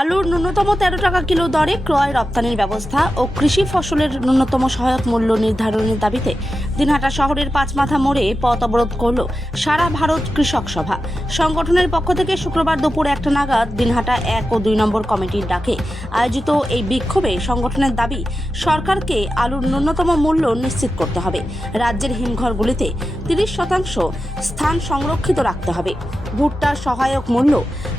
আলুর ন্যূনতম 13 টাকা কিলো দরে ক্রয় রপ্তানির ব্যবস্থা ও কৃষি ফসলের ন্যূনতম সহায়ক মূল্য নির্ধারণের দাবিতে দিনহাটা শহরের পাঁচমাথা মোড়ে পথ অবরোধ করল সারা ভারত কৃষক সভা। সংগঠনের পক্ষ থেকে শুক্রবার দুপুর 1টা নাগাদ দিনহাটা 1 ও 2 নম্বর কমিটির ডাকে আয়োজিত এই বিক্ষোভে সংগঠনের দাবি, সরকারকে আলুর ন্যূনতম মূল্য নিশ্চিত করতে হবে, রাজ্যের হিমঘরগুলিতে 30% স্থান সংরক্ষিত রাখতে হবে, ভুট্টার সহায়ক মূল্য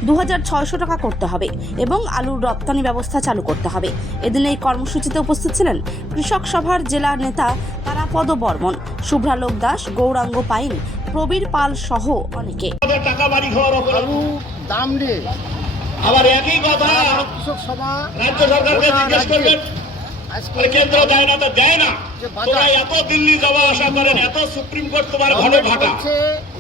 2600 টাকা করতে হবে এবং আলুর রপ্তানি ব্যবস্থা চালু করতে হবে। এদিন এই কর্মসূচিতে উপস্থিত ছিলেন কৃষক সভার জেলা নেতা তারাপদ বর্মন, শুভ্রালোক দাস, গৌরাঙ্গ পাইন, প্রবীর পাল সহ অনেকে। টাকা বাড়ি খাওয়ার আলু দাম নিয়ে আবার একই কথা কৃষক সভা রাজ্য সরকারকে জিজ্ঞেস করবেন, আজকে কেন্দ্র দেয় না তো দেয় না। যে বাজার- তোমরা এত দিল্লি যাওয়া আসা করেন, এত সুপ্রিম কোর্ট তোমার ঘরে ভাটা, বলছে,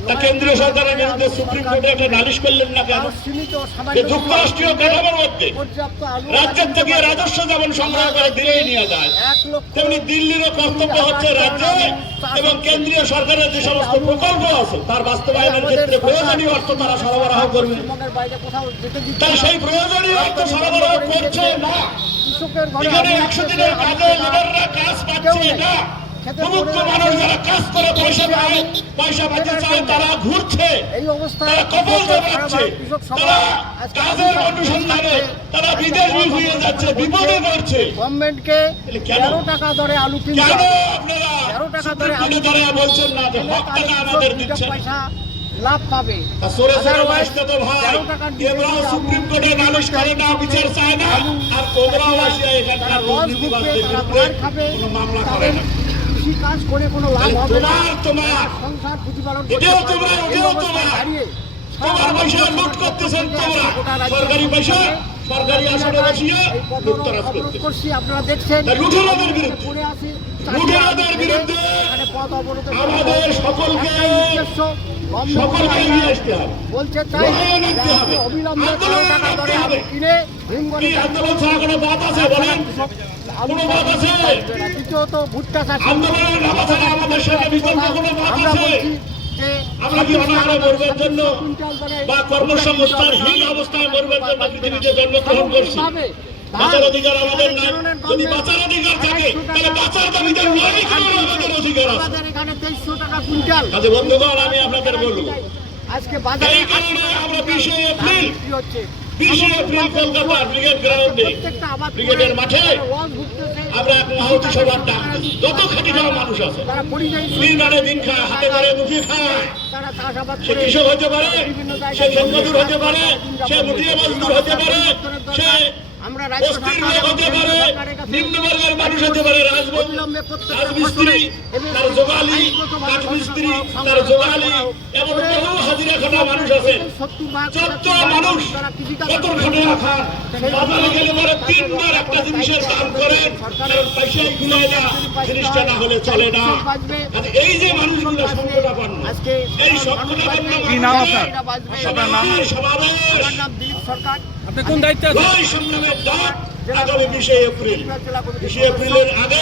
তা কেন্দ্রীয় সরকারের বিরুদ্ধে সুপ্রিম কোর্টে একটা নালিশ করলেন না কেন? তার সীমিত যে সামান্য যুক্তরাষ্ট্রীয় কাঠামোর মধ্যে পর্যাপ্ত আলু রাজ্যের থেকে রাজস্ব যেমন সংগ্রহ করে দিল্লি নিয়ে যায়, 1 লক্ষ তেমনি দিল্লিরও কর্তব্য হচ্ছে রাজ্যে এবং কেন্দ্রীয় সরকারের যে সমস্ত প্রকল্প আছে তার বাস্তবায়নের ক্ষেত্রে প্রয়োজনীয় অর্থ তারা সরবরাহ করবে। পশ্চিমবঙ্গের বাইরে কোথাও যেতে দিচ্ছে তাই না। সেই প্রয়োজনীয় অর্থ সরবরাহ করছে না। কৃষকের ঘরে এখানে আলু 100 উঠতেছে, দিনের কাজে আলু লেবাররা কাজ পাচ্ছে না। সমস্ত মানুষ যারা কাজ করে পয়সা পায়, পয়সা পাচ্ছে চায়, তারা ঘুরছে, এই অবস্থায় তারা কপাল দোলাচ্ছে, কৃষক সভা তারা আজকে কাজের অনুসন্ধানে তারা বিদেশ হয়ে যাচ্ছে, বিপদে পড়ছে। গভর্নমেন্টকে তাহলে কেন? 13 টাকা দরে আলু কিনতে কেন হবে। আপনারা 13 টাকা দরে আলু সুপ্রিম কোর্টে বলছেন না যে হক টাকা আমাদের দিচ্ছেন? পয়সা লাভ পাবে। তা সরে সরে Otherwise, বাঁচতে তো ভাই, 13 টাকার এরাও সুপ্রিম কোর্টে নালিশ করে না, বিচার চায় না, আর তোমরাও আসিয়া এখানকার দুর্নীতিবাজদের বিরুদ্ধে কোনো মামলা করে না। কৃষি কাজ করে কোনো লাভ হবে না। তোমার সংসার প্রতিপালন এটাও করতে তোমার, পারবে না। এই এটাও অবস্থায় তোমার। দাঁড়িয়ে তোমার পয়সা লুট করতেছেন তোমরা, সরকারি পয়সা সরকারি আসনে বসিয়ে এই পথ লুটতরাজ অবরোধ করতেছেন। করছি, আপনারা দেখছেন। তা লুটেরাদের বিরুদ্ধে, করে আসি, লুটেরাদের বিরুদ্ধে এখানে পথ অবরোধ আমাদের সকলকে সকলকে এগিয়ে আসতে হবে। বলছে চাই লড়াইয়ে নামতে যে হবে, অবিলম্বে আন্দোলনে 13 টাকা নামতে দরে হবে। আলু কিনে হিমঘরে কি আন্দোলন ছাড়া কোনো বাদ আছে বলেন? কোনো বাদ আছে? দ্বিতীয়ত ভুট্টা চাষ আন্দোলনের নামা ছাড়া আমাদের সাথে বিকল্প কোনো বাদ আমরা আছে? বলছি যে আমরা কি অনাহারে মরবার জন্য কুইন্টাল দরে বা কর্মসংস্থানহীন অবস্থায় মরবার জন্য পৃথিবীতে জন্মগ্রহণ করছি? পাবে। বাঁচার অধিকার আমাদের নাই। যদি বাঁচার অধিকার থাকে তাহলে বাঁচার দাবিতে লড়াই করার আমাদের অধিকার আছে। আমাদের এখানে 2300 টাকা কুইন্টাল। কাজে বন্ধুগণ, আমি আপনাদের বলবো, আজকে বাজারে এই কারণে আমরা 20 এপ্রিল বিক্রি হচ্ছে। 20 এপ্রিল কলকাতার ব্রিগেড গ্রাউন্ডে, প্রত্যেকটা আবাদ ব্রিগেডের মাঠে ওয়াজ ভুগতেছে। আমরা এক মাহতি সভার ডাক দিই। যত খেটে যাওয়া মানুষ আছে, তারা পরিযায়ী দিন মানে দিন খায়, হাতে করে মুখে খায়, তারা চাষাবাদ সে করে কৃষক হতে পারে, সে ক্ষেতমজুর হতে পারে, সে মুঠিয়া মজদুর হতে পারে, সে আমরা রাজ্য বস্তির সরকার লোক হতে পারে, সরকারের কাছে নিম্নবর্গের মানুষ হতে পারে, অবিলম্বে প্রত্যেকটা রাজমিস্ত্রি, ফসলে তার যোগালি, কাঠমিস্ত্রি, তার যোগালি, এমন বহু হাজিরা খাটা মানুষ আছে। যত মানুষ কত খাটা খান, বাজারে গেলে পরে 3 বার একটা জিনিসের দাম করেন, কারণ পয়সাই গুলায় না, জিনিসটা না হলে চলে না। আর এই যে মানুষগুলো সংকটাপন্ন, আজকে এই সংকটাপন্ন কি নাম আপনার? আপনার নাম? সমাবেশ, আমার নাম দিলীপ সরকার, আপনি কোন দায়িত্বে আছেন? লড়াই সংগ্রামের ডাক আগামী 20 এপ্রিল। 20 এপ্রিলের আগে